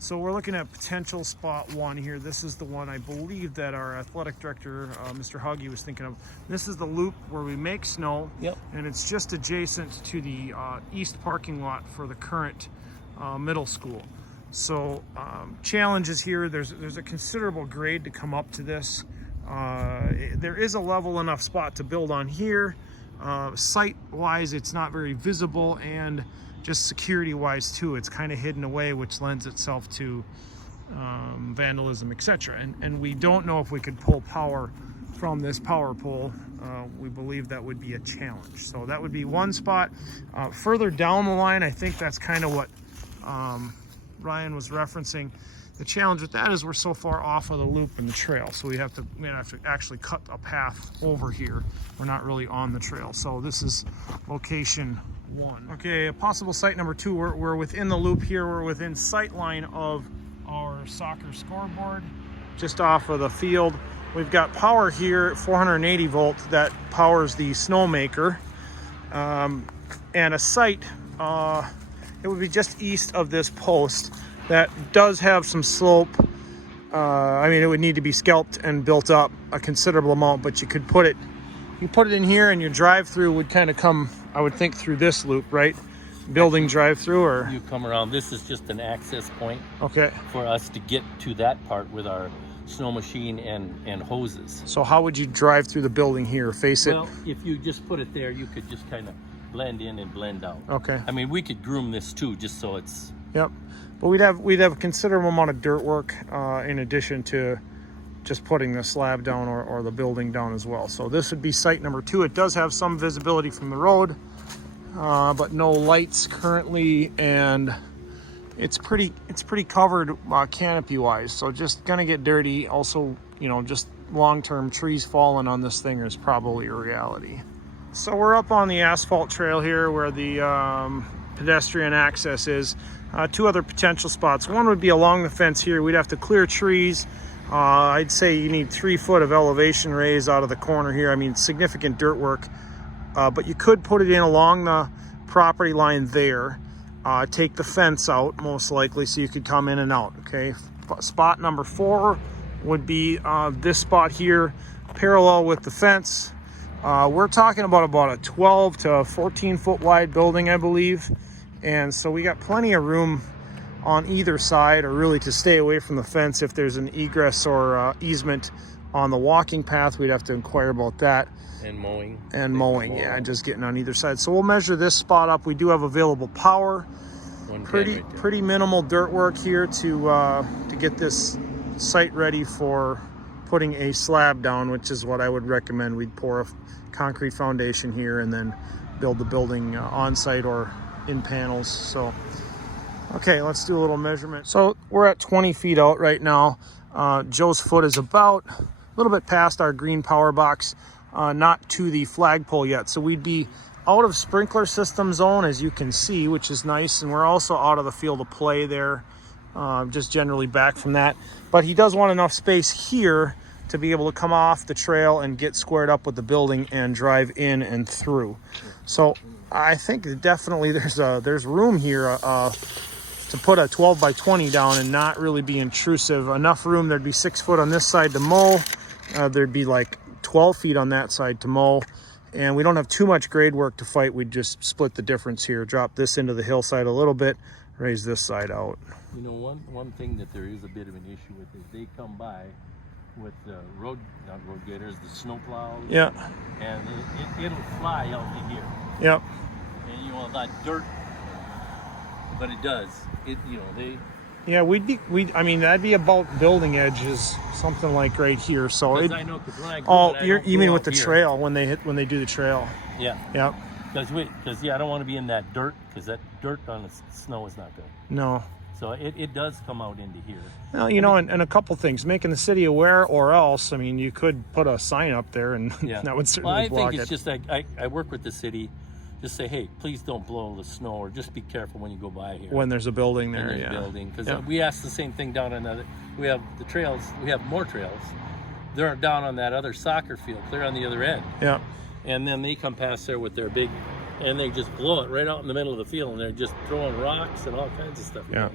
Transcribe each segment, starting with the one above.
So we're looking at potential spot 1 here. This is the one I believe that our athletic director, Mr. Huggy, was thinking of. This is the loop where we make snow. Yep. And it's just adjacent to the east parking lot for the current middle school. So challenges here, there's a considerable grade to come up to this. There is a level enough spot to build on here. Sight-wise, it's not very visible, and just security-wise too, it's kind of hidden away, which lends itself to vandalism, etc. And we don't know if we could pull power from this power pole. We believe that would be a challenge. So that would be one spot. Further down the line, I think that's kind of what Ryan was referencing. The challenge with that is we're so far off of the loop and the trail, so we have to actually cut a path over here. We're not really on the trail. So this is location 1. Okay, possible site number 2. We're within the loop here. We're within sight line of our soccer scoreboard, just off of the field. We've got power here, 480 volt, that powers the snowmaker, and a site. It would be just east of this post. That does have some slope. I mean, it would need to be scalped and built up a considerable amount, but you could put it in here, and your drive-through would kind of come, I would think, through this loop, right? Building drive-through, or you come around. This is just an access point. Okay. For us to get to that part with our snow machine and hoses. So how would you drive through the building here? Face it? Well, if you just put it there, you could just kind of blend in and blend out. Okay. I mean, we could groom this too, just so it's. Yep. But we'd have a considerable amount of dirt work in addition to just putting the slab down or the building down as well. So this would be site number 2. It does have some visibility from the road, but no lights currently, and it's pretty covered canopy wise. So just gonna get dirty. Also, just long-term trees falling on this thing is probably a reality. So we're up on the asphalt trail here where the pedestrian access is. 2 other potential spots. One would be along the fence here. We'd have to clear trees. I'd say you need 3 foot of elevation raise out of the corner here. I mean, significant dirt work, but you could put it in along the property line there. Take the fence out most likely, so you could come in and out. Okay, spot number 4 would be this spot here, parallel with the fence. We're talking about a 12 to 14 foot wide building, I believe. And so we got plenty of room on either side, or really to stay away from the fence. If there's an egress or easement on the walking path, we'd have to inquire about that. And mowing. Yeah, just getting on either side. So we'll measure this spot up. We do have available power. Pretty minimal dirt work here to get this site ready for putting a slab down, which is what I would recommend. We'd pour a concrete foundation here and then build the building on site or in panels. So okay, let's do a little measurement. So we're at 20 feet out right now. Joe's foot is about a little bit past our green power box, not to the flagpole yet. So we'd be out of sprinkler system zone, as you can see, which is nice. And we're also out of the field of play there, just generally back from that. But he does want enough space here to be able to come off the trail and get squared up with the building and drive in and through. So I think definitely there's room here to put a 12 by 20 down and not really be intrusive. Enough room. There'd be 6 foot on this side to mow. There'd be like 12 feet on that side to mow. And we don't have too much grade work to fight. We'd just split the difference here, drop this into the hillside a little bit, raise this side out. One thing that there is a bit of an issue with is they come by with the not road gators, the snow plows. Yeah. And it'll fly out to here. Yep. And that dirt, but it does. Yeah, I mean, that'd be about building edges, something like right here. So I know, cause when I you mean with the trail when they do the trail? Yeah. Yep. Because I don't want to be in that dirt, because that dirt on the snow is not good. No. So it does come out into here. Well, and a couple things, making the city aware, or else, I mean, you could put a sign up there and that would certainly block it. I think it's just I work with the city. Just say, hey, please don't blow the snow, or just be careful when you go by here. When there's a building there, because we asked the same thing down on we have the trails, we have more trails. They're down on that other soccer field, clear on the other end. Yeah. And then they come past there with their big, and they just blow it right out in the middle of the field, and they're just throwing rocks and all kinds of stuff. Yeah.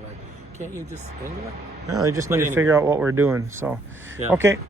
Can't you just angle it? No, they just But need to anyway. figure out what we're doing. So, Yeah. okay.